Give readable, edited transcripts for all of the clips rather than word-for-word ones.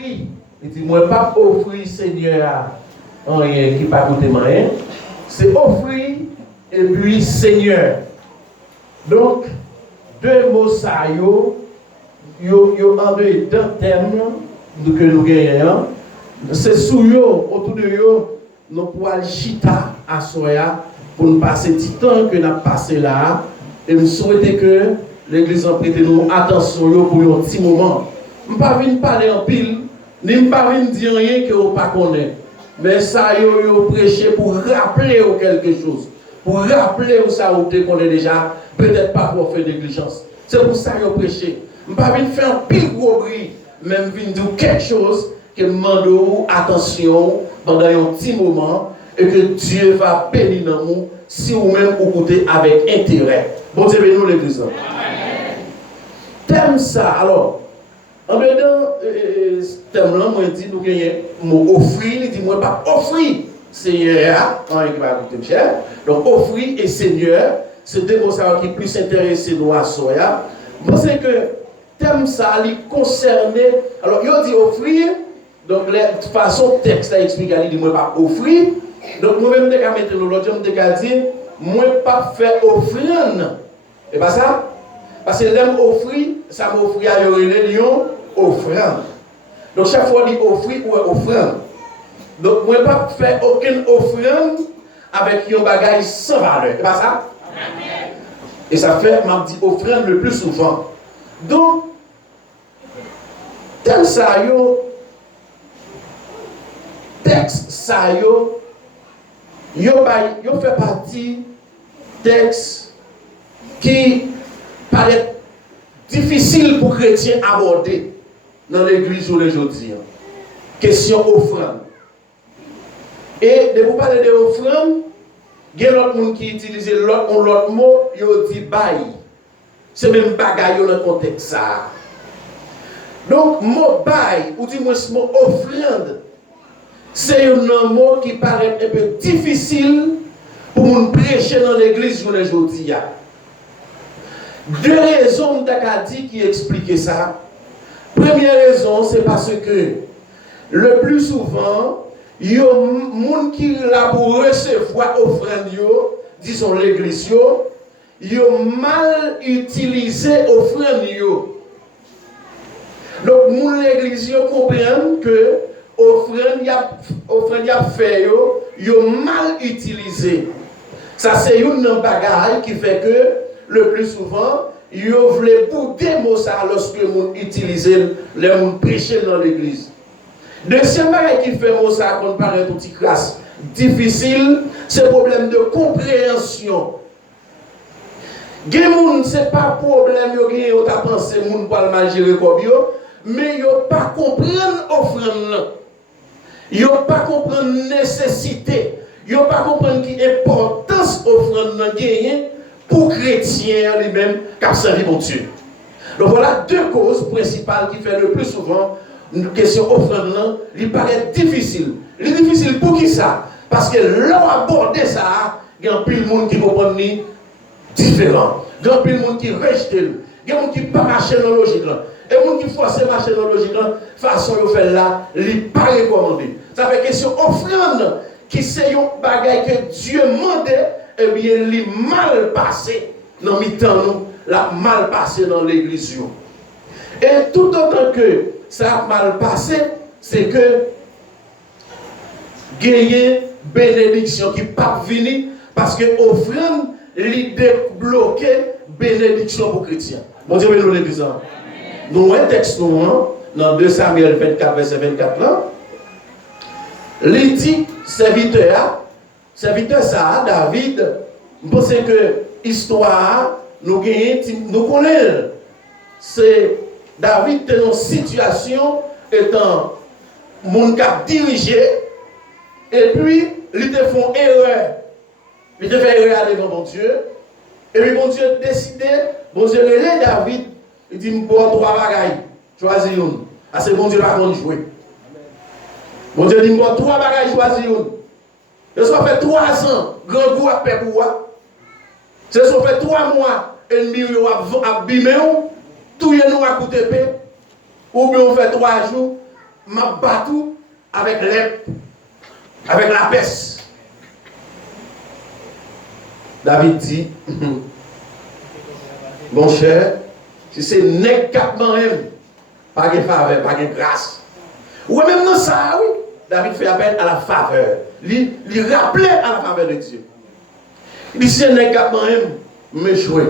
Il dit, moi, pas offrir Seigneur rien qui pas coûter rien. C'est offrir et puis Seigneur. Donc, deux mots ça, yo en deux thèmes que nous gagnons. C'est sous yo, autour de yo, nous pouvons chita à soya pour nous passer du temps que nous avons passé là. Et nous souhaitons que l'église en prête nous attention pour un petit moment. Je ne vais pas venir parler en pile, ni je ne vais pas venir dire rien que vous ne connaissez pas. Mais ça, yo prêché pour rappeler quelque chose. Pour rappeler où ça vous connaissez déjà, peut-être pas pour faire négligence. C'est pour ça que vous prêchez. Je ne vais pas venir faire un pile gros bruit, même venir dire quelque chose que demande attention pendant un petit moment et que Dieu va bénir nous si vous-même vous écoutez avec intérêt. Bon Dieu bénisse nous l'église. Thème ça, alors, en dedans, thème là, moi je dis, nous gagnons offrir, il dit, moi pas offrir, Seigneur, qui va coûter cher. Donc offrir et Seigneur, c'est deux mots qui sont plus intéressés nous à Soya. Je pense que thème ça, il concerne, alors il dit offrir, donc de façon texte là explique, il dit, moi pas offrir. Donc moi-même, je vais mettre l'autre, je vais dire, moi pas faire offrande. Et pas ça? Parce que l'aime offrir, ça m'offrir à les lions, offrande. Donc chaque fois on dit offrir ou offrande. Donc moi pas faire aucune offrande avec un bagage sans valeur. C'est pas ça? Et ça fait, m'a dit offrande le plus souvent. Donc, tel ça yo, texte ça yo fait partie texte qui paraît difficile pour chrétiens aborder dans l'église aujourd'hui. Question offrande. Et de vous parler de offrande, il y a l'autre monde qui utilise l'autre mot, il dit bail. C'est même bagaille dans le contexte ça. Donc, mot bail, ou du moins mot offrande, c'est un mot qui paraît un peu difficile pour nous prêcher dans l'église aujourd'hui. Deux raisons d'Akadi qui expliquent ça. Première raison, c'est parce que le plus souvent, il y a des gens qui là pour recevoir offrande, disons l'église, ils ont mal utilisé offrande. Donc, l'église comprend que offrande y a fait, ils ont mal utilisé. Ça, c'est une bagaille qui fait que le plus souvent, ils veulent bouder ça lorsque vous utilisez les gens prêcher dans l'église. Deuxième bagaille qui fait ça qu'on paraît une petite classe difficile, c'est le problème de compréhension. Ce n'est pas problème que vous avez pensé que vous ne mal gérer comme yo, mais vous ne pas comprendre l'offrande. Vous ne pas comprendre la nécessité. Vous ne pas comprendre l'importance de l'offrande pour les chrétiens lui-même qui ont servi mon Dieu. Donc voilà deux causes principales qui font le plus souvent une question offrande, il paraît difficile. Il est difficile pour qui ça? Parce que l'on aborde ça, il y a un peu de monde qui comprend différent. Il y a un peu de monde qui rejette. Il y a un monde qui ne pas marcher dans la logique. Et les gens qui forcent marcher dans la logique, façon de faire là, il n'est pas recommandé. Ça fait question offrande qui c'est un bagage que Dieu demandait, et bien il est mal passé dans le temps, la mal passé dans l'église. Et tout autant que ça a mal passé, c'est que gagner bénédiction qui pas venir parce que offrande l'idée bloquée bénédiction pour chrétiens. Bon Dieu, nous l'église. Nous un texte dans 2 Samuel 24 verset 24 là. Il dit serviteur ça David, je pense que histoire nous connaissons. C'est David était dans une situation étant mon cap dirigé et puis il te font erreur. Il te fait erreur devant mon Dieu. Et puis mon Dieu décidé, mon Dieu relève David, il dit pour trois bagailles, choisis une. Ah c'est mon Dieu va jouer. Mon Dieu dit pour trois bagailles, choisis une. Et ça fait 3 ans, grand goût à paix pour moi. Ça fait 3 mois, ennemi a abîmé, tout est nous à coûter paix. Ou bien on fait 3 jours, m'a battu avec la peste. David dit, mon cher, si c'est nègre capement pas de faveur, pas de grâce. Ou même dans ça, oui, David fait appel à la faveur. Il rappelait à la faveur de Dieu. Il dit, si c'est nègre capement me jouer.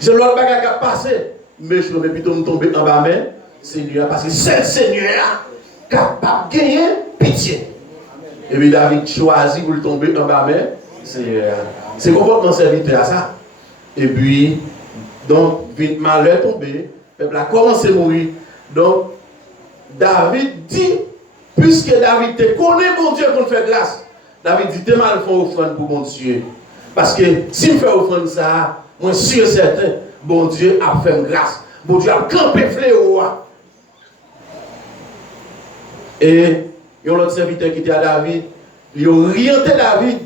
C'est l'autre bagage qui a passé, me jouer, mais plutôt me tomber en bas main, Seigneur, parce que c'est le Seigneur capable de gagner pitié. Et puis David choisit pour le tomber en bas main, Seigneur. C'est comportement serviteur à ça. Et puis, donc, vite malheur tombé, le peuple a commencé à mourir. Donc, David dit, puisque David te connaît, bon Dieu, qu'on fait grâce, David dit, t'es mal fait offrande pour mon Dieu. Parce que si je fais offrande ça, moi, sûr et certain, bon Dieu a fait grâce. Bon Dieu a campé fléau. Et il y a un autre serviteur qui était à David, il a orienté David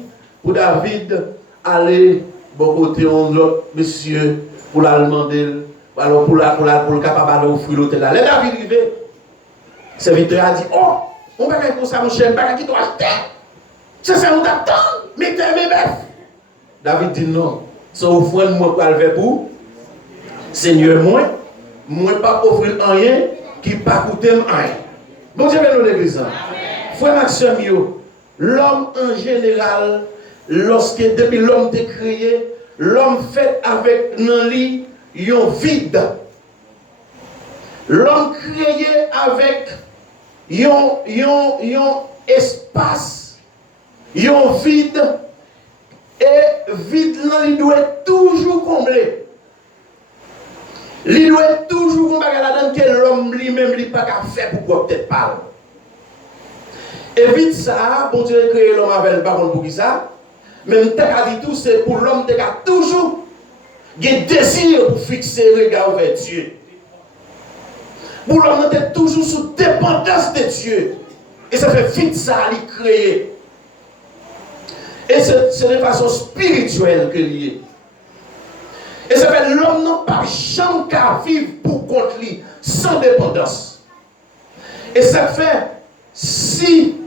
pour David aller bon côté on l'autre monsieur pour la demander alors pour le capable d'offrir l'hôtel là. Les David arrivé, le serviteur a dit oh on va faire pour ça mon cher, pas qui doit acheter. C'est ça on t'attend, mettez mes bœufs. David dit non, ça offrande moi pour le faire pour Seigneur moi pas offrir rien qui pas coûter rien. Bon Dieu bénisse l'église. Frère Maxime l'homme en général depuis l'homme est créé, l'homme fait avec un lit, un vide. L'homme créé avec un espace, un vide, et vide là, il doit être toujours comblé. Il doit être toujours comblé là-dedans que l'homme lui-même n'a pas qu'à faire pour peut-être parler. Et vite ça, bon Dieu a créé l'homme avec le baron pour qui ça? Même t'as dit tout, c'est pour l'homme qui a toujours un désir pour fixer le regard vers Dieu. Pour l'homme qui est toujours sous dépendance de Dieu. Et ça fait vite ça, il créer. Et c'est de façon spirituelle que lié. Et ça fait l'homme n'a pas jamais qu'à vivre pour contre lui, sans dépendance. Et ça fait, si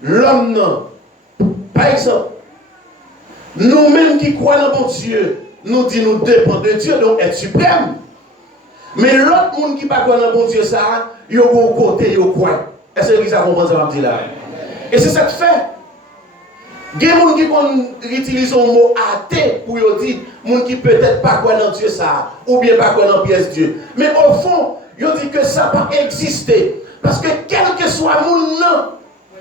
l'homme n'a, par exemple, nous-mêmes qui croyons dans bon Dieu, nous disons nous dépendons de Dieu, donc être suprême. Mais l'autre monde qui ne croit pas dans bon Dieu, ça, il y a un côté, il y a un coin. Est-ce que vous comprenez ça, je là? Et c'est ça que fait. Il y a des gens qui utilisent le mot athée pour dire, des gens qui peut-être pas croient dans Dieu, ça, ou bien pas croient dans pièce Dieu. Mais au fond, ils disent que ça n'a pas existé. Parce que quel que soit le monde,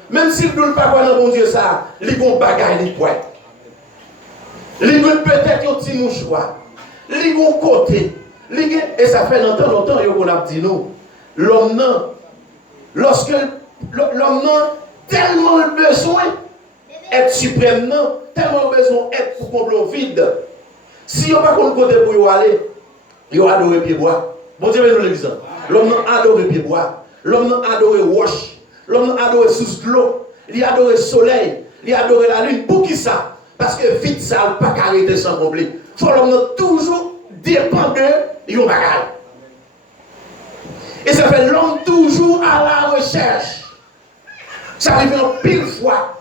même s'ils ne pas croire dans bon Dieu, ça, ils vont bagaille, ils croient. Ils veulent peut-être un petit mouchoir. Ils vont côté. Et ça fait longtemps, qu'on a dit nous. L'homme, lorsque l'homme a tellement besoin d'être suprême, tellement besoin d'être pour combler le vide. Si il n'y a pas de côté pour y aller, il va adorer pied bois. Bon Dieu, nous l'exemple. L'homme a adoré pied bois. L'homme a adoré roche. L'homme a adoré sous l'eau. Il a adoré le soleil. Il a adoré la lune. Pour qui ça? Parce que vite ça n'a pas arrêté sans combler. Il faut l'homme toujours dépend de yon bagay. Et ça fait l'homme toujours à la recherche. Ça arrive en pile fois.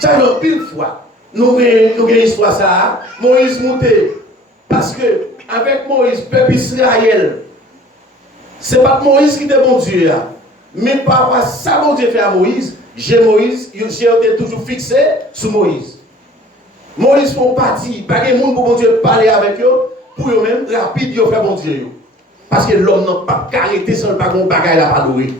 Ça arrive en pile fois. Nous avons une histoire ça. Moïse monté. Parce que avec Moïse, peuple Israël, c'est pas Moïse qui était bon Dieu. Mais par rapport à ça, bon Dieu fait à Moïse. J'ai été toujours fixé sur Moïse. Moïse font partie, pas de monde pour bon Dieu parler avec eux, pour eux-mêmes, rapide, ils fait bon Dieu. Parce que l'homme n'a pas arrêté sans le bagon bagaille à adorer.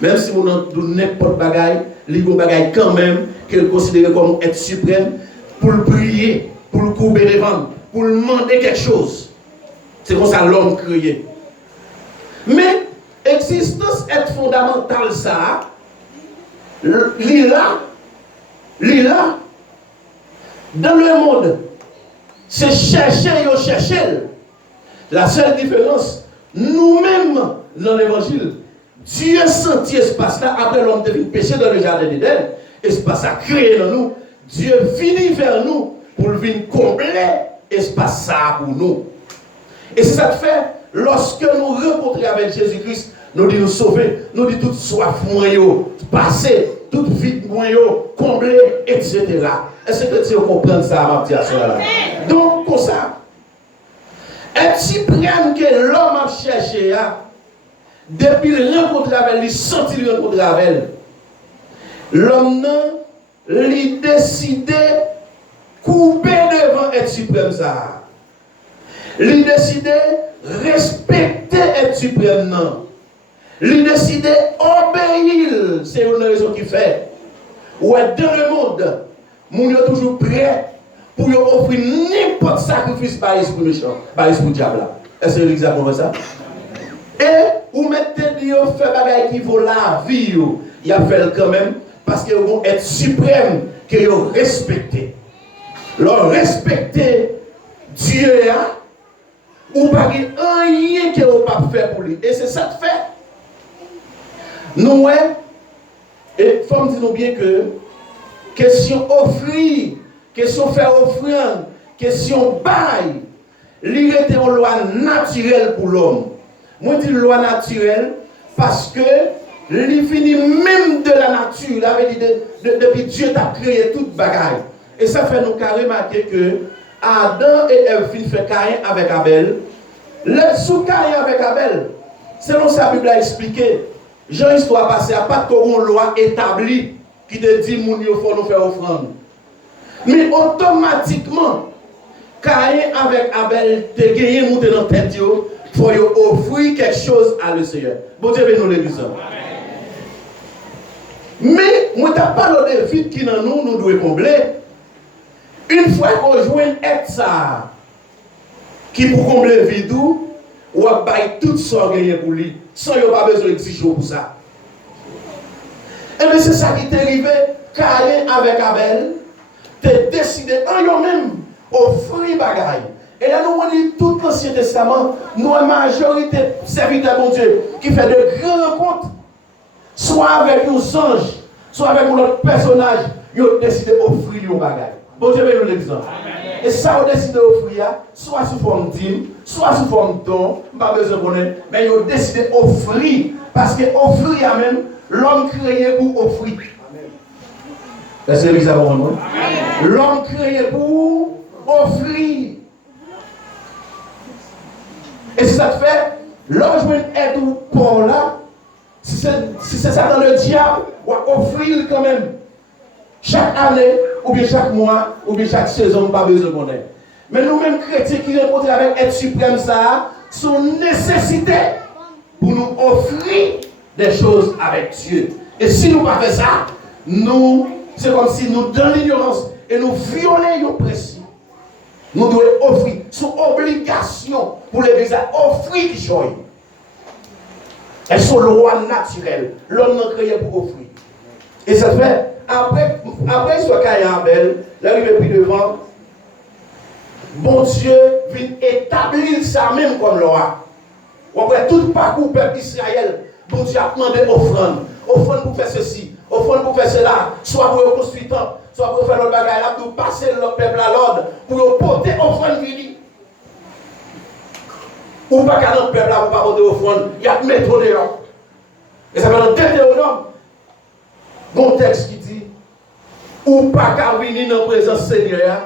Même si on a n'importe bagaille, il y a bagaille quand même qu'elle considère comme être suprême pour le prier, pour le courber les ventes, pour le demander quelque chose. C'est comme ça l'homme créé. Mais existence est fondamentale ça. Lila, dans le monde, c'est chercher. La seule différence, nous-mêmes, dans l'évangile, Dieu sentit espace là, après l'homme devient péché dans le jardin d'Éden, espace a créé dans nous, Dieu finit vers nous pour venir combler espace ça pour nous. Et c'est ça que fait, lorsque nous rencontrons avec Jésus-Christ, nous disons nous sauver, nous disons toute soif moyen, passer, toute vie moyen, combler, etc. Est-ce que tu comprends ça, ma petite soeur? Donc, comme ça, un petit problème que l'homme a cherché, depuis le rencontre avec lui, senti le rencontre avec elle, l'homme lui décidé couper devant être suprême ça. Lui décidé respecter être suprême non. Lui décidé obéir, c'est une raison qui fait. Ouais, dans le monde, nous sommes toujours prêts pour offrir n'importe sacrifice par l'esprit méchant, par l'esprit diable. Est-ce que l'exemple comme ça? Et vous mettez Dieu fait bagaille qui vaut la vie, il a fait quand même parce que vous êtes suprême, que vous respectez. Leur respecter Dieu, ou pas rien que vous pas faire pour lui. Et c'est ça que fait. Nous, et il faut me dire bien que question offrir, question faire offrande, question bail, il était une loi naturelle pour l'homme. Moi, je dis loi naturelle parce que il finit même de la nature. Il avait dit depuis Dieu t'a créé toute bagaille. Et ça fait nous carrément remarquer que Adam et Ève fait Caïn avec Abel. Le sous Caïn avec Abel, selon sa Bible a expliqué, Jean histoire passée, à pas de loi établie qui te dit qu'il faut nous faire offrande. Mais automatiquement, Caïn avec Abel te gagné monter dans la tête, il faut offrir quelque chose à le Seigneur. Bon Dieu, nous l'église. Mais, moi, je n'ai pas le défi qui nous devons combler. Une fois qu'on joue un être ça, qui pour combler le vide, ou à bailler tout ça gagné pour lui, sans qu'il n'y ait pas besoin d'exiger pour ça. Et bien c'est ça qui t'est arrivé, Caïn avec Abel, t'es décidé en eux-mêmes, offrir bagaille. Et là nous voyons tout l'Ancien Testament, nous avons majorité serviteurs de Dieu qui fait de grandes rencontres, soit avec nos anges, soit avec notre personnage, ils ont décidé d'offrir nos bagailles. Bon Dieu, nous l'exemple. Et ça, on décide d'offrir, soit sous forme dîme, soit sous forme don, pas besoin de connaître, mais ils ont décidé d'offrir. Parce que offrir, même, l'homme créé pour offrir. Est-ce que l'exemple pour nous? L'homme créé pour offrir. Et si ça te fait, l'homme je vais être pour là, si c'est ça dans le diable, on va offrir quand même. Chaque année, ou bien chaque mois, ou bien chaque saison, pas besoin de connaître. Mais nous-mêmes chrétiens qui rencontrent avec être suprême, ça, sont nécessité pour nous offrir des choses avec Dieu. Et si nous ne faisons pas ça, nous, c'est comme si nous dans l'ignorance et nous violons nos principes. Nous devons offrir, sous obligation pour l'Église à offrir des choses. Elles sont lois naturelles. L'homme n'a créé pour offrir. Et ça fait. Après soit Caïn Abel, l'arrivée puis devant, bon Dieu vient établir ça même comme loi. Après tout parcours peuple Israël, bon Dieu a demandé offrande. Offrande pour faire ceci, offrande pour faire cela, soit pour construire temps, soit pour faire l'autre bagaille, pour passer le peuple à l'ordre, pour porter offrande vini. Ou pas qu'à notre peuple là, pour pas porter offrande, il y a méthode dehors. Et ça fait dans Deutéronome. Bon texte qui dit, ou pas qu'à venir dans la présence du Seigneur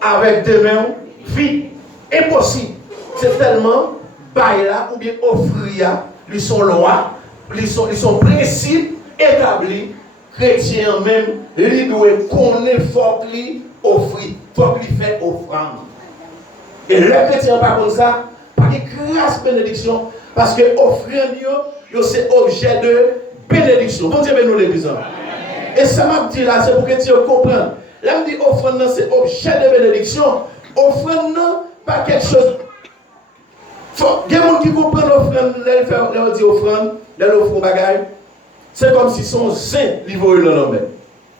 avec des mains vides. Impossible. C'est tellement bail là, ou bien offrir, ils sont lois, ils sont principes établis. Chrétiens même, ils doivent connaître fort qu'ils offrir, faut qu'ils fassent offrande. Et les chrétiens pas comme ça, pas de grâce bénédiction, parce que offrande, c'est objet de bénédiction. Bon Dieu, nous l'église. Et ça m'a dit là, c'est pour que tu comprennes. Là, je dis offrande, c'est objet de bénédiction. Offrande, pas quelque chose. Il y a des gens qui comprennent l'offrande, là, on dit offrande, là, l'offrande bagaille. C'est comme si son sein livré dans la main.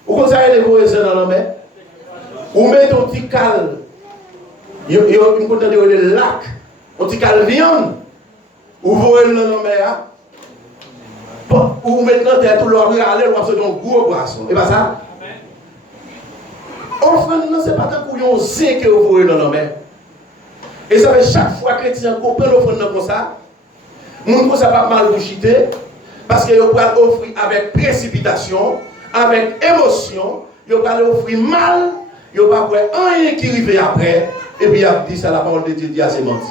Ou quand ça est livré dans la main, ou met ton petit cal, il y a un lac, un petit cal viande, ou voyez dans la main. Ou maintenant, tu es tout le monde aller, on va se donner un gros poisson. Et pas ça? Offrande, ce n'est pas tant pour un zé que vous voyez dans la main. Et ça fait chaque fois que les chrétiens comprennent l'offrande comme ça, les gens ne sont pas mal bouchiter, parce qu'ils vont offrir avec précipitation, avec émotion, ils vont offrir mal, ils vont pas rien qui arrive après, et puis ils ont dit ça, la parole de Dieu dit à ses menti.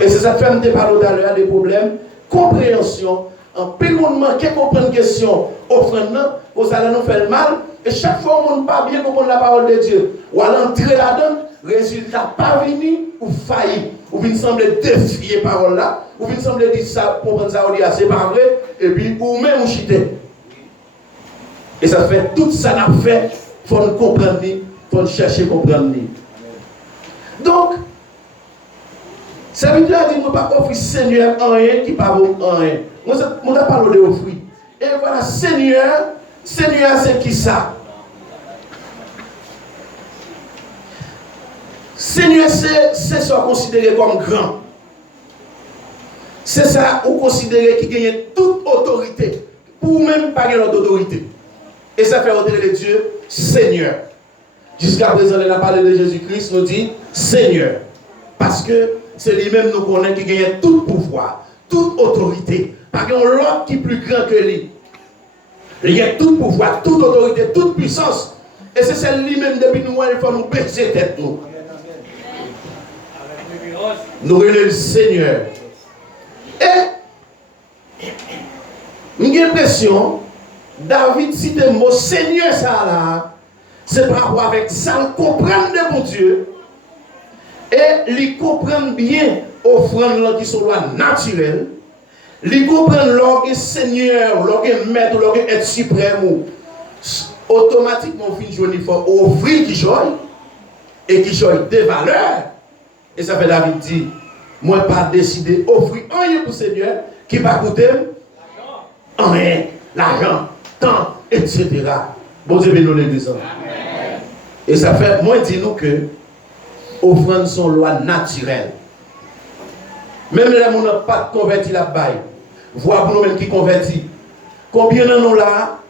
Et c'est ça que fait me parler tout à l'heure des problèmes, compréhension, en pile monde manque comprendre une question, offrande, vous allez nous faire mal, et chaque fois on ne pas bien comprendre la parole de Dieu, ou à l'entrée là-dedans, résultat pas venu ou failli, ou bien semble défier la parole là, ou bien semble dire ça, comprendre ça, on dit c'est pas vrai, et puis ou même on chite. Et ça fait tout ça n'a fait, il faut nous comprendre, il faut nous chercher à comprendre. Donc, ça veut dire que nous ne pouvons pas offrir Seigneur rien qui ne pas rien. Nous avons parlé de offrir. Et voilà, Seigneur, c'est qui ça? Seigneur, c'est ça considéré comme grand. C'est ça ou considéré qui gagne toute autorité. Pour même pas gagner d'autorité. Et ça fait entrer de Dieu, Seigneur. Jusqu'à présent, on a parlé de Jésus-Christ, nous dit Seigneur. Parce que c'est lui-même nous connaît qui gagne tout pouvoir, toute autorité. Pas qu'il y a l'autre qui est plus grand que lui. Il y a tout pouvoir, toute autorité, toute puissance. Et c'est lui-même depuis nous, il faut nous baisser tête nous. Nous relèvons le Seigneur. Et j'ai l'impression, David cite le mot Seigneur, ça là, c'est par rapport avec ça, il comprend de mon Dieu. Et il comprend bien offrande qui sont lois naturelles. Il comprend l'orgue Seigneur, l'orgue maître, l'orgue être suprême. Automatiquement, il faut offrir qui joue et qui joue des valeurs. Et ça fait David dit, moi pas décidé d'offrir rien pour Seigneur qui va coûter rien, l'argent, temps, etc. Bon Dieu bénisse l'église. Et ça fait, moi dis nous que offrandes sont lois naturelles. Même les gens n'ont pas converti là-bas. Voir pour nous-mêmes qui convertis. Combien de nous là,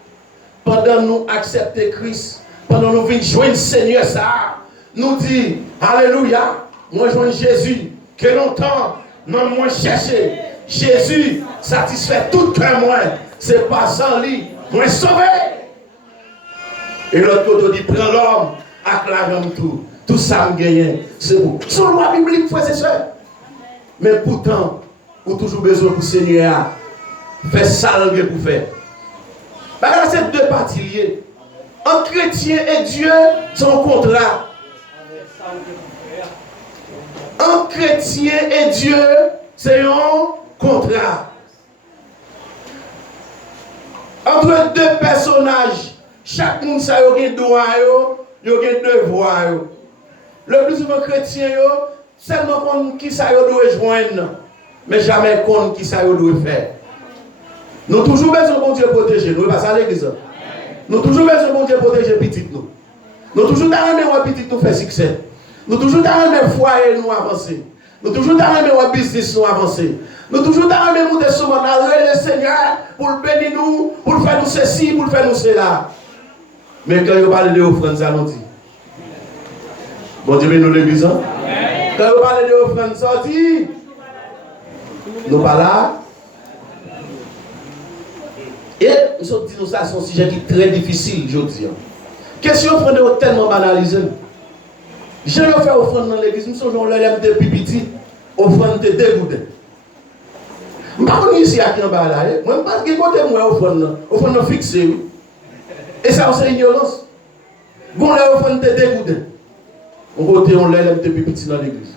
pendant nous accepter Christ, pendant nous venir joindre le Seigneur, ça, nous dit, Alléluia, moi je joins Jésus, que longtemps, non moi chercher. Jésus satisfait tout cœur moi, c'est pas sans lui, moi sauvé. Et l'autre côté dit, prends l'homme, acclame tout ça me gagne, c'est vous. C'est une loi biblique, frères et sœurs. Mais pourtant, vous avez toujours besoin pour le Seigneur faire ça pour faire. Parce que c'est deux parties liées. Un chrétien et Dieu sont contrat. Un chrétien et Dieu, c'est un contrat. Entre deux personnages, chaque monde a un droit, il y a un devoir. Le plus souvent chrétien, seulement qu'on qui ça doit joindre, mais jamais qu'on qui ça doit faire. Nous avons toujours besoin de Dieu protéger, nous, pas ça l'église. Nous avons toujours besoin de Dieu protéger petit nous. Nous avons toujours besoin de petit nous faire succès. Nous avons toujours besoin de foyer nous avancer. Nous avons toujours besoin de business nous avancer. Nous avons toujours besoin de monter sur le Seigneur pour le bénir nous, pour faire nous ceci, pour faire nous cela. Mais quand il parle de l'offrande, ça nous dit. Bon Dieu, nous l'église. Quand il parle de l'offrande, ça dit. Nous pas là. Et nous avons dit que ça, c'est un sujet qui est très difficile, je dis. Question offrande est tellement banalisée. Je vais faire offrande dans l'église, nous sommes l'aime de pipiti, offrande de dégoûté. Je ne sais pas ici à qui on va là. Moi, je ne sais pas qui côté moi offrande fixée. Et ça, c'est ignorance. Bon, là, offrande de dégoûté. On côté on l'aime de pipiti dans l'église.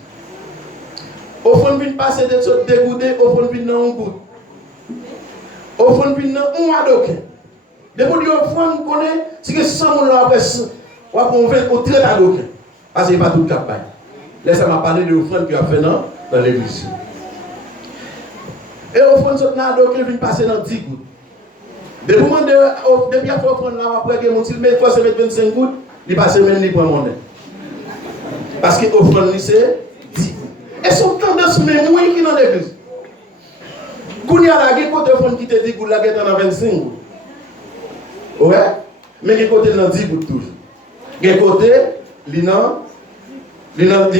Offrande vient passer de ce dégoûté, offrande vient dans un goutte. Offrande vient dans un adoquin. Depuis que l'offrande connaît, c'est que 100 personnes là après, on va convaincre au très adoquin. Parce que ce n'est pas tout le cas. Là, ça m'a parlé de l'offrande qu'il a fait dans l'église. Et l'offrande sur l'adoquin vient passer dans 10 gouttes. Depuis qu'il a fait l'offrande là, après qu'il met 25 gouttes, il passe même ni pour mon monnaie. Parce que l'offrande, c'est 10 gouttes. Et son tendance même oui qui est dans l'église. Quand il y a la côté l'offrande qui te dit que la guette en a 25 gouttes. Ouais, mais il y a côté dans 10 gouttes toujours. Il y a côté, il y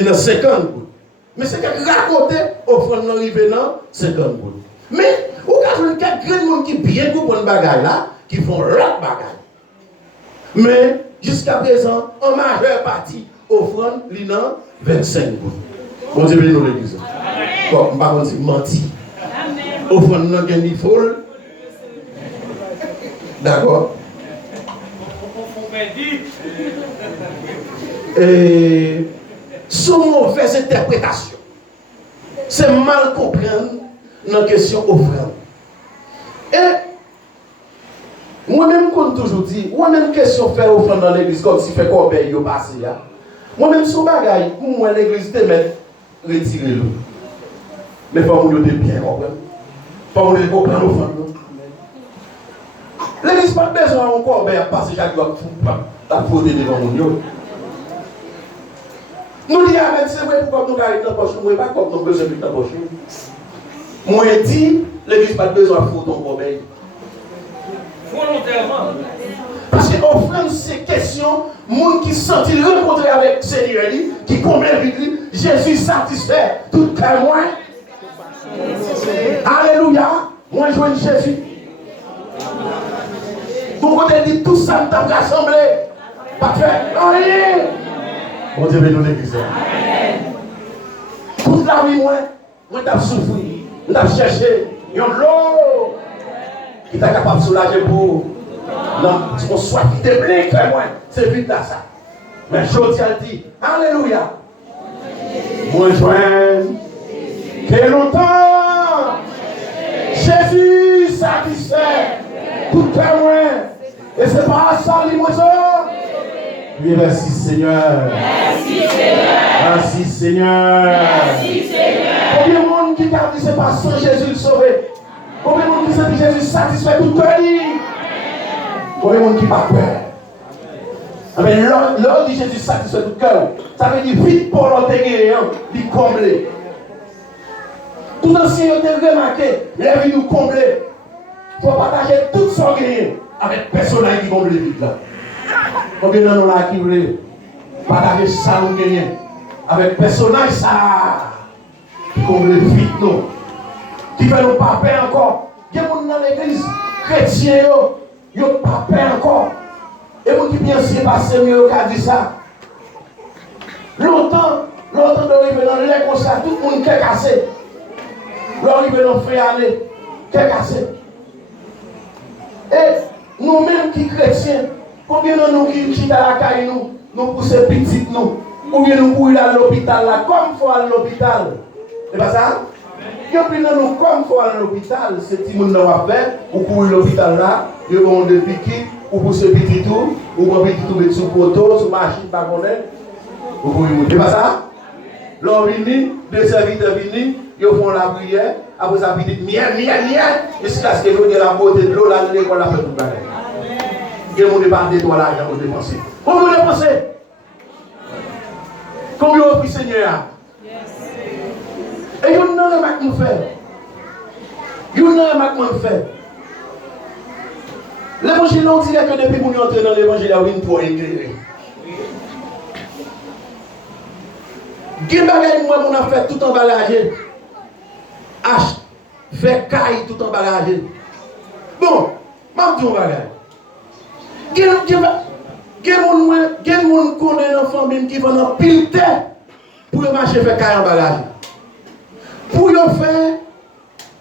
a 50 gouttes. Mais c'est qu'elle raconte offrande arrivée dans 50 boules. Mais, ou quand il y a quelques gens qui bien comprennent bagaille là, qui font l'autre bagaille. Mais, jusqu'à présent, en majeure partie, offrande, il y a 25 boules. Bon Dieu, nous l'église. Bon, je ne vais pas dire menti. Offrande, non, il y a folle. D'accord? Et sous mauvaise interprétation, c'est mal comprendre dans la question offrande. Et moi-même, comme toujours dit, moi-même, question faire offrande dans l'église, comme si fait quoi, ben, il passe là. Moi-même, son bagaille, pour moi, l'église te met retirer l'eau. Mais il faut que vous bien comprendre. Il faut que vous comprendre l'offrande. L'église n'a pas besoin encore de passer chaque jour à foutre devant nous. Nous disons, c'est vrai, pourquoi nous arrivons dans la poche, nous ne pas comme nous besoin de la poche. Moi, je dis, l'église n'a pas besoin de foutre encore. Volontairement. Parce que offrande, c'est question, monde qui sentit rencontrer avec le Seigneur, qui comble la vie, Jésus satisfait tout à moi. Alléluia. Moi, je vois Jésus. Vous pouvez dire tout ça, nous avons rassemblé. Parfait. Rien. Bon Dieu, nous l'église. Toute la vie, moi, j'ai souffert. J'ai cherché. Il y a l'eau qui est capable de soulager pour. Non, on soit qui te plaît, moi. C'est vite là, ça. Mais je tiens à dire, alléluia. Moi, je que longtemps. Jésus satisfait. Tout est moi. Et c'est pas ça, l'imotion. Oui, merci Seigneur. Merci Seigneur. Merci Seigneur. Merci Seigneur. Combien de monde qui t'a dit c'est pas sans Jésus le sauver? Combien de monde qui s'est dit Jésus satisfait tout cœur? Combien de monde qui pas peur? Mais l'ordre dit Jésus satisfait tout cœur. Ça veut dire vite pour l'autre guérison, il combler. Tout ancien a remarqué, la vie nous combler. Il faut partager tout son gain avec personne qui comble vite là. Combien de gens là qui veulent partager ça nous gagnons avec personnage ça qui comble vite nous, qui fait nous pas peur encore. Il y a des gens dans l'église chrétien ils n'ont pas peur encore. Et les gens qui bien s'y passent mieux qu'à dire ça. Longtemps d'arriver dans l'air comme ça, tout le monde qui est cassé. L'arriver dans le frère aller, qui est cassé. Et nous-mêmes qui chrétiens, combien de nous qui sont à la caille, nous poussons petites nous, ou bien nous courons à l'hôpital là, comme il faut à l'hôpital. C'est pas ça? Il y a plus de nous comme il faut à l'hôpital, c'est petit monde n'a fait, ou courir à l'hôpital là, ils vont de piquer, ou pousser petit tout, ou prendre petit tout sur poteau, sur machine, pas connaître, ou courir. C'est pas ça? L'homme vini, deux serviteurs vini, ils font la prière, après ça, ils disent miel, jusqu'à ce que l'eau de la beauté de l'eau, là, l'école a fait tout le monde. Il y a des gens qui parlent de toi là, ils ont dépensé. Combien vous dépensez? Combien vous offrez Seigneur? Et il y a un remarque nous fait. Il y a un remarque nous fait. L'évangile, on dirait que depuis que nous entrons dans l'évangile, il y a une pour éclairer. Quel bagage moi, on a fait tout emballagé. Fait caille tout emballagé. Bon, je dis un bagage. Quel monde connaît une famille qui va dans pile terre pour le marché faire caille emballagé. Pour le faire,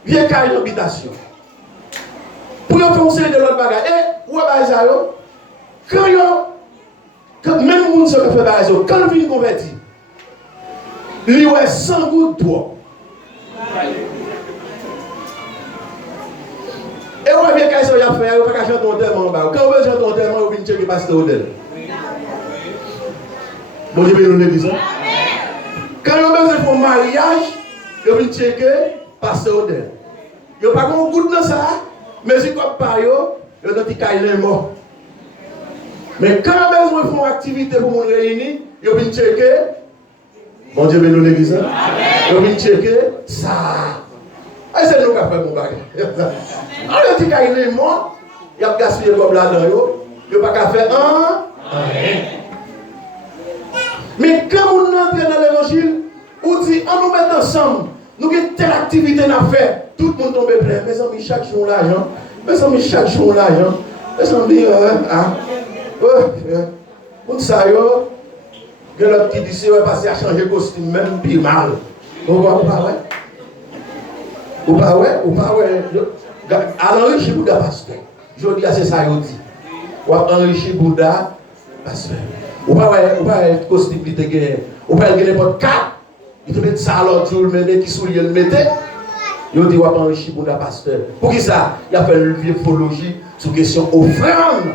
vieux caille d'habitation. Pour le faire, on sait de l'autre bagage. Et, où est-ce que quand même le monde se fait bagage, quand il vient converti, il y a 100 gouttes d'eau. Et on vient qu'à ça, il a fait, il faut qu'à ton terme en bas. Quand on veut chanter ton terme, on vient checker pasteur Odel. Bon Dieu, nous l'église. Quand on veut faire un mariage, on vient checker pasteur Odel. Il n'y a pas de goût dans ça, mais si on ne pas, il y a des cailles morts. Mais quand on veut faire une activité pour nous réunir, on vient checker. Bon Dieu, nous l'église. On vient checker ça. Et c'est nous qui avons fait mon bagage. On a dit qu'il est mort, il a gaspillé comme là-dedans, il n'a pas faire un. Mais quand on entre dans l'évangile, Ou dit, on nous met ensemble, nous avons telle activité à faire, tout le monde tombe plein. Mes amis, chaque jour l'argent. Mes amis, chaque jour l'argent. Mes amis, pour ça, il y a l'autre qui dit, c'est parce qu'il a changé de costume, même pire mal. Ou pas, ouais? Ou pas, ouais? À l'enrichir Bouddha, pasteur. Je dis, c'est ça, il dit. Ou à enrichir Bouddha, pasteur. Ou pas, ouais, costume qui te gagne. Ou pas, il y a n'importe quoi. Il te met ça à l'autre jour, le met qui soulier le mettait. Il dit, ou pas enrichir Bouddha, pasteur. Pour qui ça? Il a fait une vieux sur question offrande.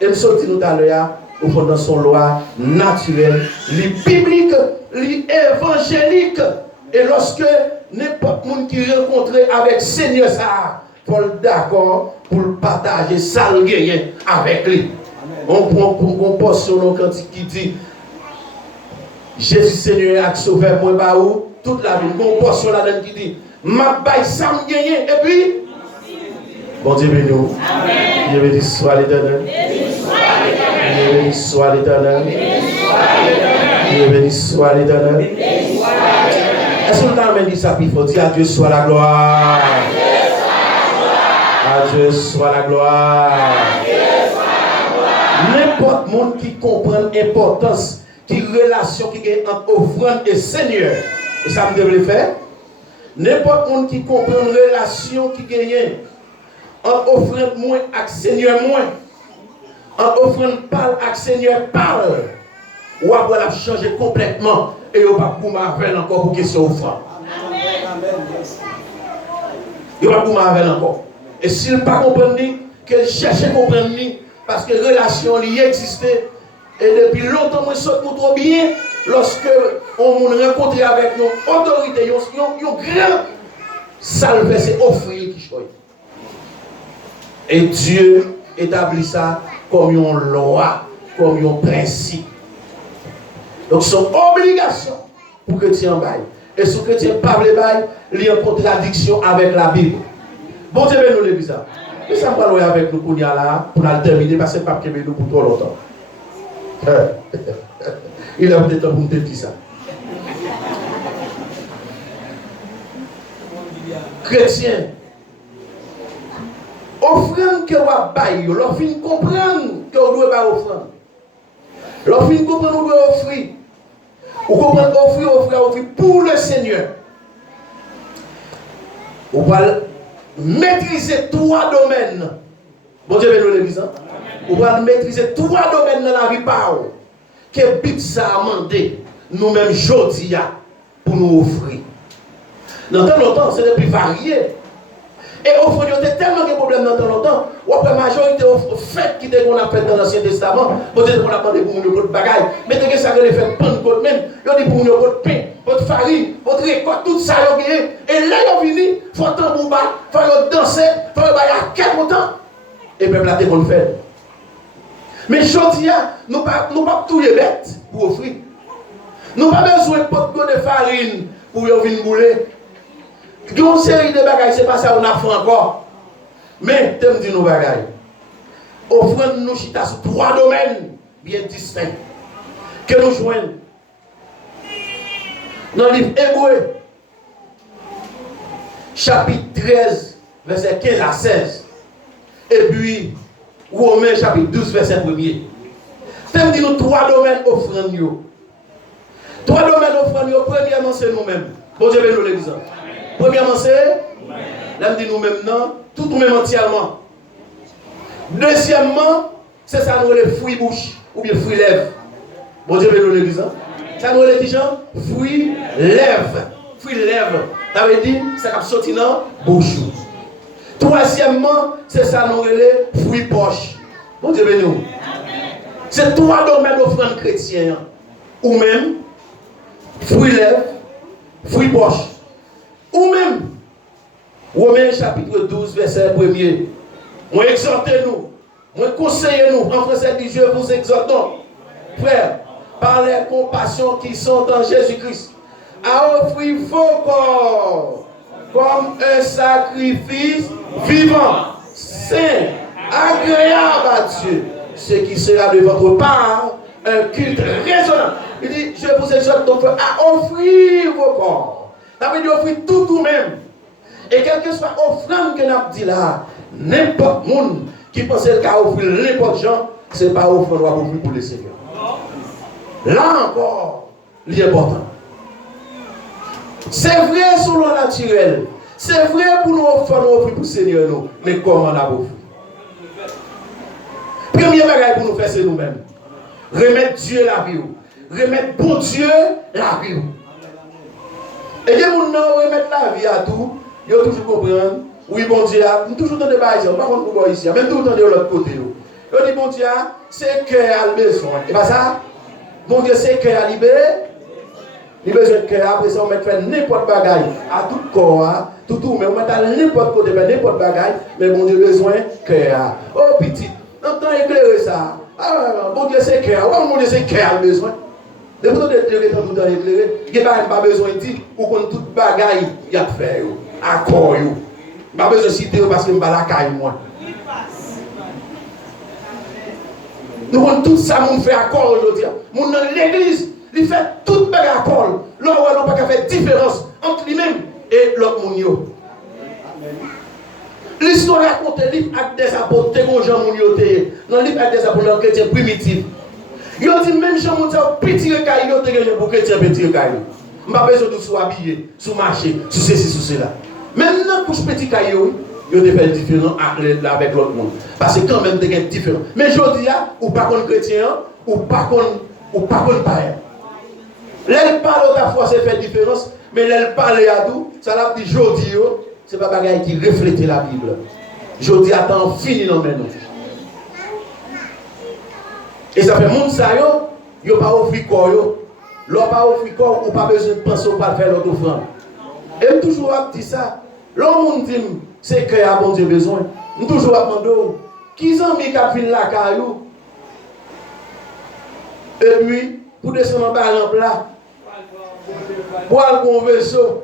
Et nous sommes dit nous à l'heure, au fond dans son loi naturelle, les biblique, les évangélique. Et lorsque n'importe qui qui rencontrait avec Seigneur ça, pour le d'accord pour partager ça le gain avec lui. On prend pour portion dans cantique qui dit Jésus Seigneur a sauvé moi ba ou toute la vie. Mon portion là-dedans qui dit m'a bail ça me gagner et puis bon Dieu béni nous. Amen. Dieu béni soit l'Éternel. Dieu béni soit l'Éternel. Dieu béni soit l'Éternel. Est-ce que vous avez dit ça puis il faut dire à Dieu soit la gloire. À Dieu soit la gloire. N'importe monde qui comprend l'importance, qui relation qui est entre offrande et Seigneur, et ça me devrait faire. N'importe monde qui comprend relation qui gagne entre offrande moins et Seigneur moins, entre offrande parle et Seigneur parle, ou après la changer complètement et on va pas marvel encore pour question offrande. Il va pas marvel encore. Et s'il ne pas comprendre, qu'il cherche à comprendre, parce que relation y existait, et depuis longtemps, moi, je nous trop bien, lorsque on rencontre avec nos autorités, un grand salve, c'est offrir qui choisit. Et Dieu établit ça comme une loi, comme un principe. Donc, c'est une obligation pour que chrétien baille. Et si le chrétien ne parle pas, il y a une contradiction avec la Bible. Bon Dieu, nous l'église. Et ça me parle avec nous pour là, pour la terminer, parce que pas que nous pour trop longtemps. Il a peut-être pour me dire ça. Chrétien, offrande que vous baillez, leur fin comprendre que vous doit pas offrande. Leur fin comprendre que vous doit offrir. Vous comprenez offrir pour le Seigneur. Vous va maîtriser 3 domaines. Bon Dieu, bénis l'église. Vous va maîtriser 3 domaines dans la vie par vous. Que Bible ça a demandé, nous-mêmes, aujourd'hui, pour nous offrir. Dans tant longtemps, c'est depuis varié. Et offrir, il y a tellement de problèmes dans tant longtemps. Ou après, la majorité de fêtes qui qu'on a fait dans l'Ancien Testament, peut-être qu'on a demandé pour nous de bagaille. Mais dès que ça les fait Pentecôte même, il y a dit pour nous votre pain, votre farine, votre récolte, tout ça, il y a. Et là, il y a venu, il faut tambour bas, il faut danser, il faut bailler à quel temps. Et puis, là, qu'on fait. Mais aujourd'hui, nous ne pouvons pas tout les bêtes pour offrir. Nous n'avons pas besoin de pot de farine pour venir bouler. Il y a une série de bagailles, ce n'est pas ça qu'on a fait encore. Mais, tu me dis nos bagailles. Offrande nous chita sur 3 domaines bien distincts. Que nous joignons. Dans le livre Hébreux, chapitre 13, verset 15 à 16. Et puis, Romains, chapitre 12, verset 1er. Tu me dis nous 3 domaines offrande. 3 domaines offrande. Premièrement, c'est nous-mêmes. Bon Dieu, bénis l'exemple. Premièrement, c'est là, me dit nous-mêmes, non, tout nous-mêmes entièrement. Deuxièmement, c'est ça nous les fruits bouche ou bien fruits lèvres. Bon Dieu, bénis l'église. Ça nous les gens fruits lèvres. Fruits lèvres. Ça veut dire, ça cap sorti dans bouche. Troisièmement, c'est ça nous les fruits poche. Bon Dieu, bénis. C'est 3 domaines d'offrande chrétien. Ou même, fruits lèvres, fruits poche. Ou même, Romains chapitre 12, verset 1er. Moi exhortez-nous, moi conseillez-nous, en français dit je vous exhorte, frères, par les compassions qui sont en Jésus-Christ, à offrir vos corps comme un sacrifice vivant, saint, agréable à Dieu, ce qui sera de votre part un culte raisonnable. Il dit, je vous exhorte donc à offrir vos corps. Ça veut dire offrir tout même. Et quelle que soit l'offrande que nous avons dit là, n'importe monde qui pense qu'à offrir n'importe gens, ce n'est pas offrande à offrir pour le Seigneur. Là encore, l'important. C'est vrai sur le naturel. C'est vrai pour nous offrir pour le Seigneur, nous. Mais comment on a offert? Premier bagage pour nous faire, c'est nous-mêmes. Remettre Dieu la vie. Remettre bon Dieu la vie. Et que nous remettre la vie à tout, il faut toujours comprendre. Oui, bon Dieu, nous toujours dans des bagages. Par contre, nous ici, même tout le temps de l'autre côté. Il dit, bon Dieu, c'est cœur à besoin. Et pas ça? Bon Dieu, c'est cœur à libérer. Il a besoin de cœur. Après ça, on met faire n'importe bagaille. À tout corps, tout. Mais on met à n'importe côté, n'importe bagaille. Mais bon Dieu, besoin de cœur. Oh, petit. On t'a éclairé ça. Ah, bon Dieu, c'est cœur. Oh, mon Dieu, c'est cœur à besoin. De vous donner tout le temps éclairé. Il n'y a pas besoin de dire, ou qu'on toute bagaille, il y a fait. Accord. Je n'ai pas besoin de citer parce que je ne suis pas la caille, moi. Nous avons tout ça, nous fait accord aujourd'hui. Nous dans l'église, il fait tout le accord. Là où on n'a pas fait différence entre lui-même et l'autre monde. L'histoire raconte le livre Actes des Apôtres, comme Jean Mounioté, dans le livre Actes des Apôtres, chrétien primitif. Il dit même Jean Mounioté, petit recaille, il y a pour chrétien petit recaille. Je n'ai pas besoin de se habiller, se marcher, sur ceci, sur cela. Maintenant, pour ce petit caillou, il y a des différents avec l'autre monde. Parce que quand même, il y a des différents. Mais je dis, ou pas contre chrétien, ou pas contre païen. L'elle parle autrefois, c'est fait différence, mais l'elle parle à tout, ça l'a dit, je dis, c'est pas bagaille qui reflète la Bible. Je dis, attends, fini dans mes noms. Et ça fait monde ça, yo pas offrir corps, l'on pas offrir corps, ou pas besoin de penser ou pas faire l'autre offrande. Et toujours dit ça. L'homme dit, c'est que a bon Dieu besoin. Nous toujours demandons, qui sont mis qui viennent la caillou? Et puis, pour descendre en bas en plat, pour aller pour un vaisseau,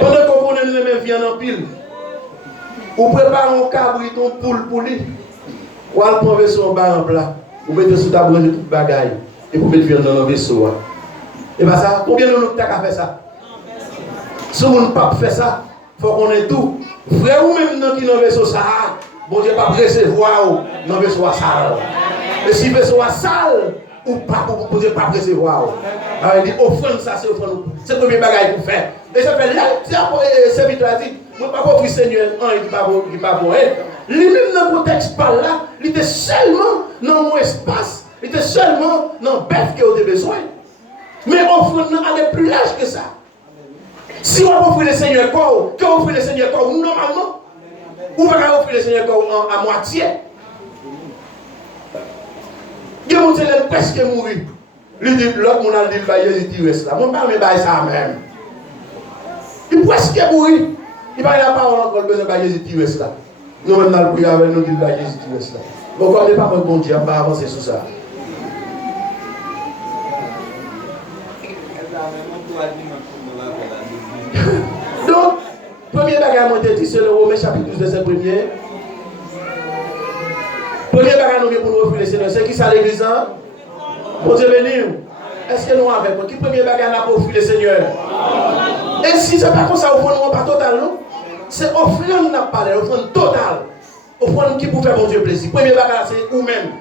pendant qu'on connaît les mêmes viandes en pile, ou préparer un cabriton poule pour lui, pour aller pour un vaisseau en bas en plat, vous mettez sous ta branche toute bagaille, et vous mettez viande dans le vaisseau. Et bien ça, combien de nous avons fait ça? Si on ne peut pas faire ça, il faut qu'on ait tout. Vrai ou même dans qui dans le vaisseau ça, bon Dieu pas recevoir dans le vaisseau sale. Et si le vaisseau sale, ou pas, vous ne pouvez pas recevoir. Alors il dit, offrande ça, c'est offrande. C'est le premier bagage pour faire. Et ça fait là, le serviteur a dit, je ne peux pas offrir Seigneur, il ne pas pour elle. Lui-même dans le contexte par là, il était seulement dans mon espace, il était seulement dans le bœuf qui a besoin. Mais offrande allait plus large que ça. Si on offre le Seigneur corps, qu'on offre le Seigneur corps normalement, ou on va offrir le Seigneur corps à moitié. Il a presque mourir. Il dit, l'autre, on a dit, il reste là. Mon père me baille ça même. Il est presque mourir. Il va y avoir pas encore besoin de Jésus reste là. Nous, on a le prière avec nous, il Jésus reste là. Donc, on n'est pas bon Dieu, on va avancer sur ça. Donc, premier bagage, moi, dit, c'est le Romains chapitre 12, verset 1er. Premier bagage, pour nous offrir le Seigneur, c'est qui ça l'église? Bon Dieu béni. Est-ce que nous avons moi? Qui premier bagage pour offrir le Seigneur? Et si ce n'est pas comme ça, offrande pas total, non? C'est offrande n'a pas parlé, offrande totale. Offrande qui pour faire bon Dieu plaisir. Premier bagage, c'est ou-même.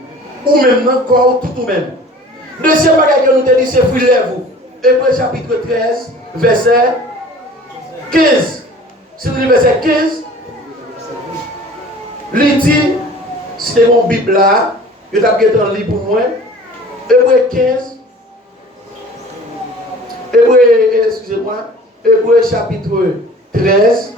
Ou-même, non, corps, tout ou-même. Deuxième bagage que nous te dit, c'est fruit lève-vous. Hébreux chapitre 13, verset 15. Si vous lisez verset 15, il dit, si c'est mon Bible là, je vais un livre pour moi. Hébreux 15. Hébreux chapitre 13.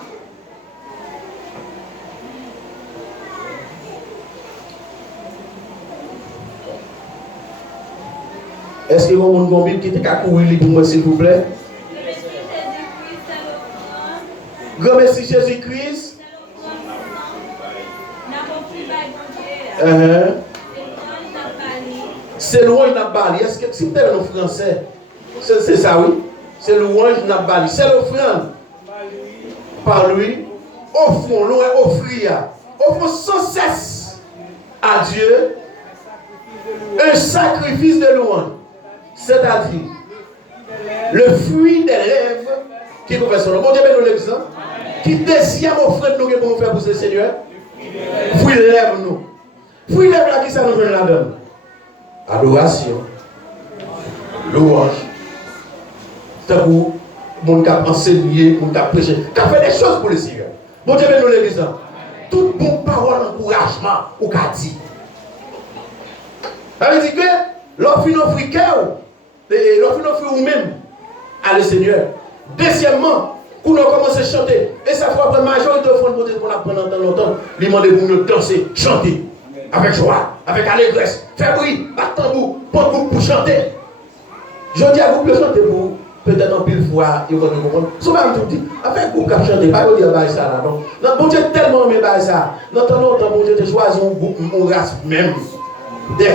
Est-ce que vous avez une Bible qui est à courir pour moi, s'il vous plaît? Grand merci Jésus-Christ. C'est louange n'a pas. Est-ce que c'est peut-être en français? C'est ça, oui. C'est louange n'a pas. C'est l'offrande. Par lui. Offrons, loin, offrir. Offrons sans cesse à Dieu un sacrifice de louange. C'est-à-dire, le fruit des lèvres qui confesse son nom. Bon Dieu, nous l'église. Qui deuxième offrande nous pour nous faire pour le Seigneur? Fruit des lèvres nous. Fruit des lèvres là, qui ça nous donne la donne? Adoration, louange. C'est pour mon cap enseigner, mon cap prêcher, cap faire des choses pour le Seigneur. Bon Dieu, nous l'église. Toute bonne parole, encouragement, ou qu'a dit. Ça veut dire que l'offre offre cœur, l'offre offre vous-même à le Seigneur. Deuxièmement, quand on commence à chanter, et ça fait après la majorité de fonds qu'on apprend dans longtemps, lui demander pour nous danser, chanter, avec joie, avec allégresse, faire bruit, battre tambour, pour chanter. Je dis à vous de chanter pour peut-être en pile fois, il va nous comprendre. Souvent, tout dit, avec vous qui chanter, pas vous dire ça là. Non, bon Dieu tellement aimé ça. Dans tant longtemps, bon Dieu te choisi une race même.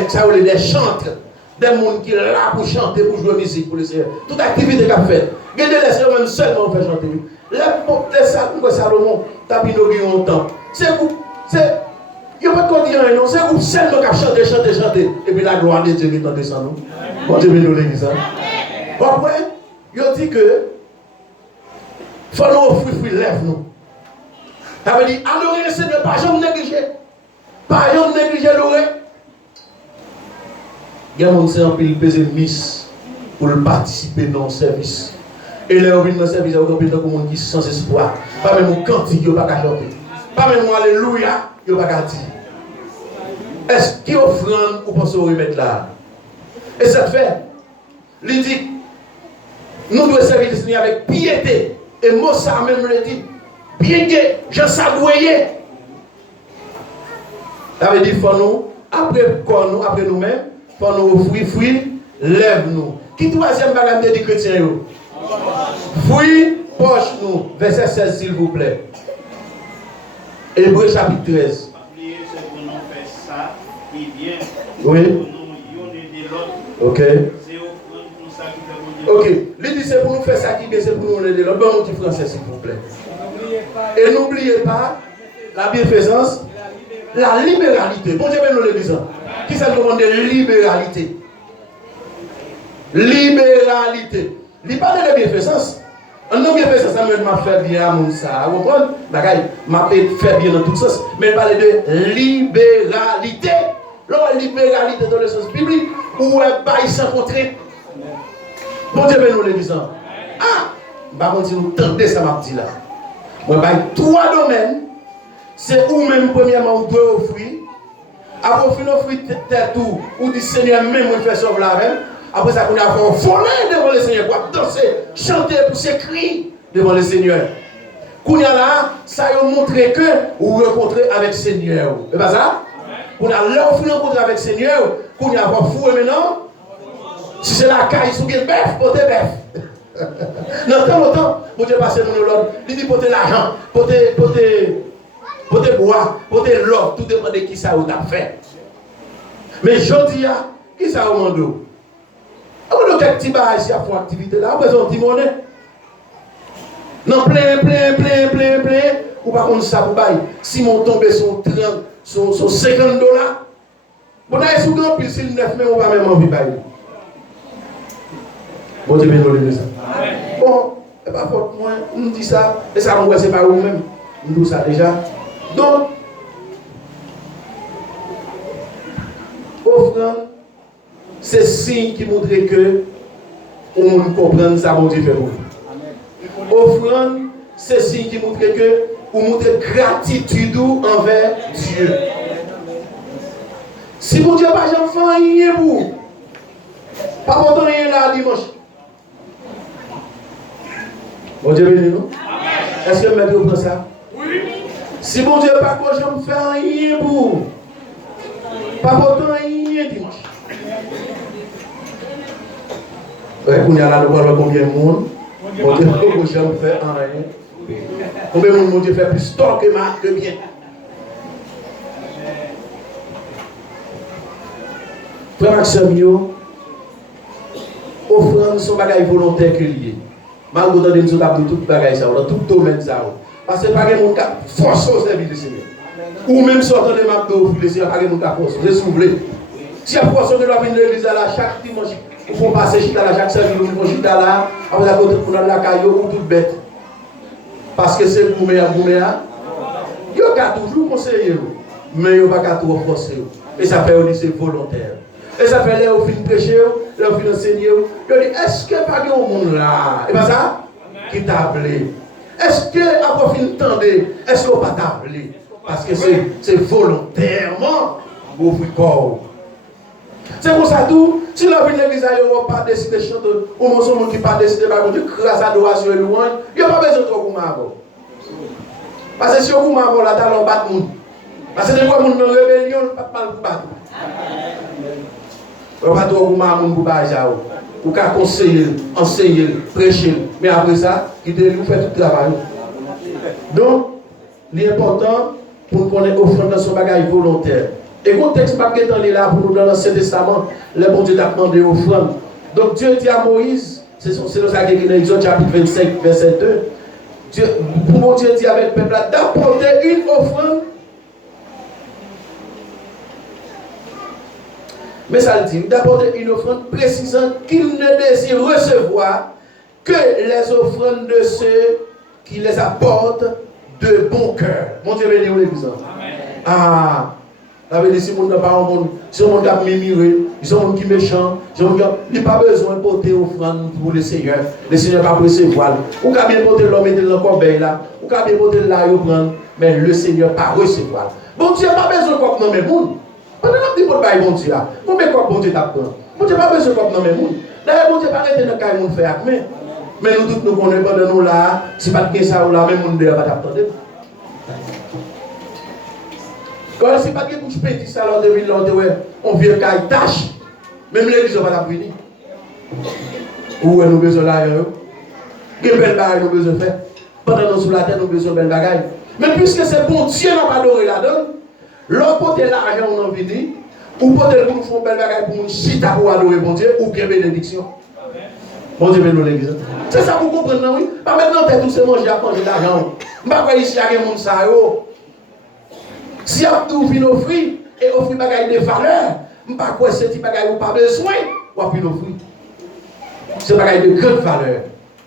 Ça veut dire des chantres, des gens qui sont là pour chanter, pour jouer musique pour le Seigneur. Toute activité qu'on fait. Regardez les Seigneurs même seulement fait chanter. Les Salomon, t'as inauguré longtemps. C'est vous, c'est. Il n'y a pas de dire non, c'est vous seulement qui chanter. Et puis la gloire de Dieu qui est en descendant. Bon Dieu, nous l'église. Après, il dit que. Il faut nous offrir fruit lèvres nous. Ça veut dire, adorer le Seigneur, pas jamais négliger. Pas jamais négliger l'oreille. Il y a un monde qui a pesé miss pour participer dans le service. Et là, on vient dans le service, il y a un monde qui est sans espoir. Pas même un cantique, il n'y a pas qu'à chanter. Pas même un alléluia, il n'y a pas qu'à dire. Est-ce qu'il y a offrande ou pensez remettre là? Et ça te fait, il dit, nous devons servir le Seigneur avec piété. Et moi, ça même le dit, bien que je s'abouille. Ça veut dire, il faut nous, après quoi nous, après nous-mêmes, il faut nous offrir, lève-nous. Qui troisième bagage des chrétiens? Fruit, poche nous. Verset 16, s'il vous plaît. Hébreu chapitre 13. Oui. Ok. Ok. Il dit c'est pour nous faire ça qui vient, c'est pour nous aider l'autre. Bon, petit français, s'il vous plaît. Et n'oubliez pas la bienfaisance, la libéralité. Bon Dieu, nous le disons. Qui ça demande de libéralité? Libéralité. Il parle de bienfaisance. Un homme bienfaisance, ça m'a fait bien à mon ça. Vous comprenez? M'a fait bien dans tout sens. Mais il parle de libéralité. La libéralité dans le sens biblique, où elle baille sans contrainte. Bon Dieu, nous le disons. Ah! Par contre, si vous tentez ça, m'a dit là. Moi, baille trois domaines. C'est où même, premièrement, vous devez offrir. Après, vous offrir tête tout, ou dit Seigneur, même, vous fait sauver la même. Après ça, on a fait voler devant le Seigneur, pour danser, chanter, pour s'écrire devant le Seigneur. Quand on a là, ça a montré que vous rencontrez avec le Seigneur. C'est pas ça? Quand on a là, vous rencontrez avec le Seigneur, quand on a fait fou maintenant, si c'est la caille, si vous avez bœuf, portez bœuf. Dans tant longtemps, vous devez passer dans l'autre, il dit portez l'argent, portez bois, portez l'or, tout dépend de qui ça vous a fait. Mais je dis, qui ça vous demande? On a quelques petits barrages ici à faire activité là, on a besoin de monnaie. Non, plein. Ou par contre, ça pour bailler. Si mon tombé sur 30, sur 50 $, on a sous grand pile, s'il 9 mais on va même envie de bailler. Bon Dieu, bien nous ça. Bon, c'est pas faute, moi, on dit ça, et ça, on ne sait pas vous-même. On dit ça déjà. Donc, offrande, c'est signe qui montre que on comprend ça, mon Dieu fait pour vous. Offrande, c'est signe qui montre que on montre gratitude envers Dieu. Si mon Dieu n'a pas fait rien pour vous, pas pour rien là dimanche. Bon Dieu béni nous. Est-ce que vous comprenez ça? Oui. Si mon Dieu n'a pas fait rien pour vous, pas pour rien dimanche. On y a là, nous voyons combien de monde. Mon Dieu, comment j'aime faire en rien. Combien de monde, mon Dieu, fait plus tort que bien. Frère Maxime, offrande son bagage volontaire que lié. Malgré que nous avons tout bagage, dans tout domaine. Parce que pas de monde qui force au service du Seigneur. Ou même sortant de McDo, le Seigneur, pas de monde qui force. Je suis oublié. Si la force de la vie de l'église là, chaque dimanche, Ils font passer chita là, chaque semaine, ils font chita là, après à côté pour la caillou ou toute bête. Parce que c'est Gouméa. Ils ont toujours conseillé, mais ils n'ont pas toujours forcé. Et ça fait aussi c'est volontaire. Et ça fait là, au fin de prêcher, là, au fin d'enseigner, ils ont dit, est-ce que pas de monde là? Et bien ça, qui t'a appelé? Est-ce que, après fin de temps, est-ce qu'on pas t'a appelé? Parce que c'est volontairement, vous offrez corps. C'est pour ça tout, si la vie de l'église n'a pas décidé de chanter, ou mon monde qui n'a pas décidé de grâce à l'adoration et louange, il n'y a pas besoin de trop avant. Parce que si on a avant, là, on bat le monde. Parce que des fois, on est en rébellion, on ne peut pas le battre. On ne peut pas trop monde pour battre. Ou qu'à conseiller, enseigner, prêcher. Mais après ça, il vous fait tout le travail. Donc, l'important pour nous connaître offrande dans son bagage volontaire. Et le texte qui est là pour nous dans l'Ancien Testament, le bon Dieu t'a demandé offrande. Donc Dieu dit à Moïse, c'est dans ça qui est dans Exode chapitre 25, verset 2. Mon Dieu dit avec le peuple d'apporter une offrande. Mais ça le dit, d'apporter une offrande précisant qu'il ne désire recevoir que les offrandes de ceux qui les apportent de bon cœur. Mon Dieu béni l'église. Ah, ça veut dire si on n'a pas un monde, si on a mimé, si on qui méchant, il n'y a pas besoin de porter offrande pour le Seigneur. Le Seigneur n'a pas recevoir. Ou qu'à bien porter l'homme et dans le corbeil là, ou qu'à bien porter là et prendre, mais le Seigneur n'a pas recevoir. Bon Dieu n'a pas besoin de quoi dans le monde. On n'a pas dit pour le bon Dieu là. Combien quoi bon Dieu t'apprend? Bon Dieu n'a pas besoin de quoi dans le monde. D'ailleurs, bon Dieu n'a pas arrêté de faire mon faire avec mais nous tous nous connaissons pas de nous là, si pas de ça ou là, même nous ne va pas t'attendre. Quand si pas de bouche petit ça là, on vient caille tâche, même l'église va pas venir. Où est nous besoin là? Quelle belle bagaille nous besoin faire? Pendant nous sur la terre, nous besoin de belle bagaille. Mais puisque c'est bon Dieu n'a pas adoré là-dedans, l'on porte l'argent on en venir, ou porte le pour faire belle bagaille pour nous chita pour adorer bon Dieu, ou bien bénédiction. Bon Dieu bénisse l'église. C'est ça pour comprendre, oui. Pas maintenant, t'es tous ces manger à manger d'argent. Je ne sais pas ici, il y a des gens ça. Si on a tout fin offrir, et offrir des bagages de valeur, je ne sais pas quoi c'est des bagages où pas besoin, ou à fin offrir. C'est des bagages de grande valeur. Des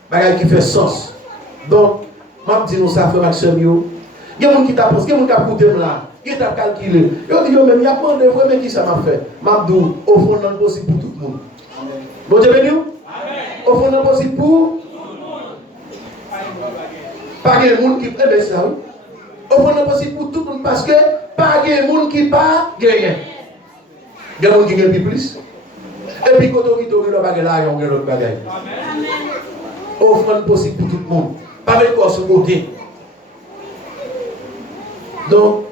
bagages qui font sens. Donc, je dis nous ça, frère Maxime, il y a des gens qui t'apprennent, il y a des gens qui t'apprennent là, qui t'ont calculé. Il y a des gens qui apprennent de vrai, mais qui ça m'a fait. Je dis, offrons non possible pour tout le monde. Bon Dieu béni. Offrons non possible pour pas de monde qui peut faire ça. Offrons non possible pour tout le monde parce que pas de monde qui pas gagné. Il y a des gens qui gagnent plus. Et puis quand on dit que le bagage là, il y a l'autre bagage. Offrons possible pour tout le monde. Pas avec quoi ce côté. Donc,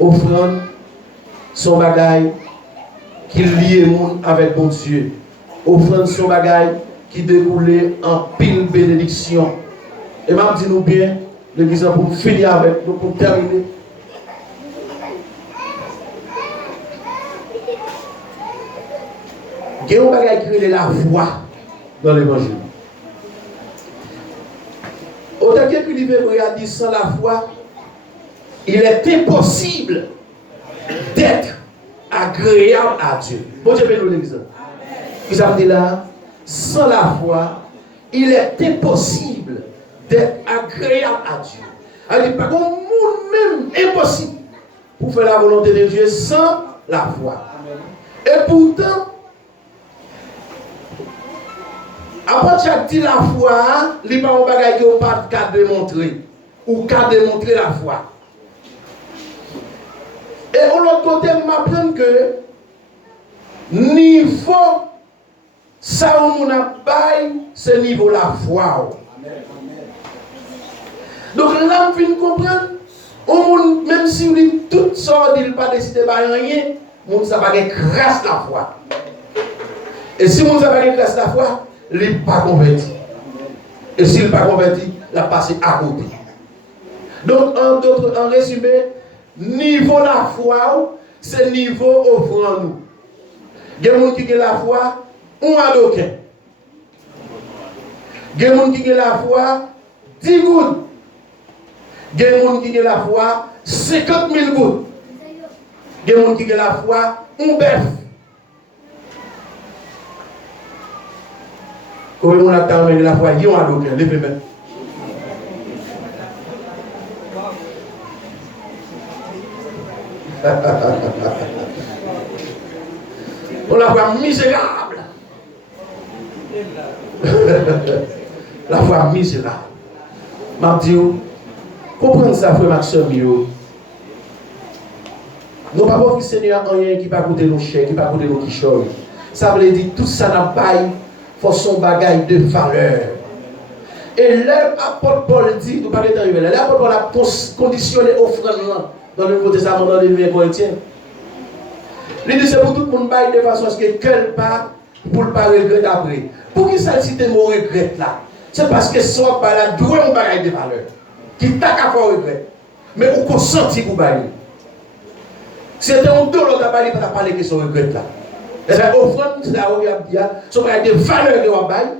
offrande son bagage qui lie le monde avec bon Dieu. Offrande son bagage qui découle en pile bénédiction. Et même dis nous bien, l'église pour finir avec nous, pour terminer. Il y a un bagage qui est la foi dans l'évangile. Autant que l'Évangile a dit sans la foi, il est impossible d'être agréable à Dieu. Bon Dieu bénisse l'église. Vous avez dit là, sans la foi, il est impossible d'être agréable à Dieu. Alors, par contre, nous-mêmes, impossible pour faire la volonté de Dieu sans la foi. Et pourtant, après chaque dit la foi, il n'y a pas un bagage qui n'a pas qu'à démontrer ou qu'à démontrer la foi. Et de l'autre côté, je m'apprends que niveau ça où on a bail, c'est niveau la foi. Donc là, on vient comprendre, même si on dit tout ça, il n'a pas décidé de rien, on ne sait pas grâce la foi. Et si on ne sait pas grâce la foi, il n'est pas converti. Et s'il n'est pas converti, il a passé à côté. Donc, en résumé, niveau la foi, c'est niveau offrant nous. Il y a des gens qui ont la foi, on a aucun. Il y a des gens qui ont la foi, 10 gouttes. Il y a des gens qui ont la foi, 50 000 gouttes. Il y a des gens qui ont la foi, un bœuf. Comment on a terminé la foi, ils ont adopté, levez-moi. On la foi misérable. La foi misérable. Je dis, comprenez ça, frère Maxime. Nous ne pouvons pas Seigneur rien qui ne va coûter nos chèques, qui ne va coûter nos quichots. Ça veut dire tout ça n'a pas son bagage de valeur. Et l'apôtre Paul dit, nous parlons d'arriver là, l'apôtre Paul a conditionné offrande dans le Nouveau Testament, dans les 1 Corinthiens. Il dit c'est pour tout le monde de façon à ce que quel pas pour ne pas regretter après. Pour qui ça cite mon regret là? C'est parce que soit par là, doué un bagage de valeur. Qui t'a qu'à faire regret. Mais on consenti pour bailler. C'était un dollar de bailler pour parler de son regret là. Les offrandes, c'est là où il y a son bagage de valeur de on baille.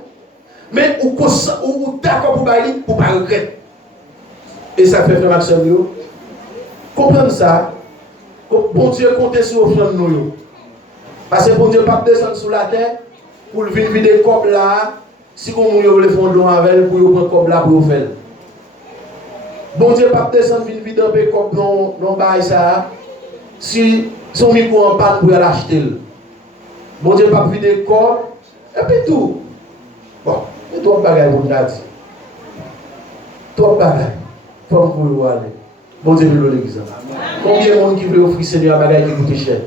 Mais on d'accord pour bailler pour pas regretter. Et ça fait frère Maxime, comprendre ça. Bon Dieu compte sur l'offrande nous. Parce que bon Dieu pas descendre sur la terre pour venir vider corps là. Si vous voulez faire de l'eau avec pour prendre corps là pour faire. Bon Dieu pas descendre venir vider un peu corps non bail ça. Si son micro en panne pour l'acheter. Bon Dieu pas vider corps et puis tout. Bon, et toi bagaille pour nous dire. Toi bagaille. Faut que vous aller. Bon Dieu veut l'église. Combien de monde qui veut offrir Seigneur un bagage qui coûte cher?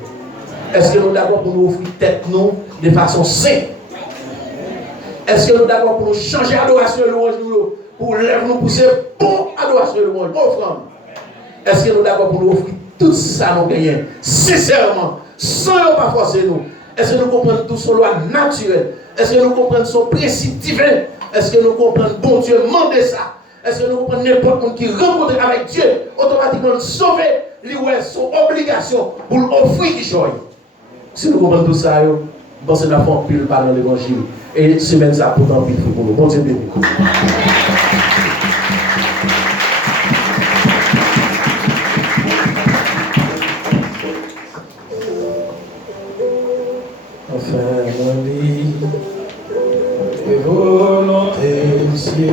Est-ce que nous sommes d'accord pour nous offrir tête nous de façon saine? Est-ce que nous sommes d'accord pour nous changer adoration et louange pour lève nous pousser bon adoration et louange, bon offrande? Est-ce que nous sommes d'accord pour nous offrir tout ça nous gagnons sincèrement, sans ne pas forcer nous? Est-ce que nous comprenons tout son loi naturelle? Est-ce que nous comprenons son principe divin? Est-ce que nous comprenons bon Dieu demander ça? Est-ce que nous comprenons n'importe qui qui rencontre avec Dieu, automatiquement sauver, lui son obligation pour l'offrir qui choisit? Si nous comprenons tout ça, bon, c'est la forme pile par l'évangile. Et semaine ça pour tant pile pour nous. Bon Dieu béni. Enfin, mon lit, et volonté si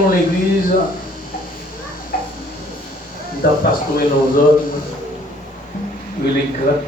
dans l'église, nous avons pastoré nos zones, les grandes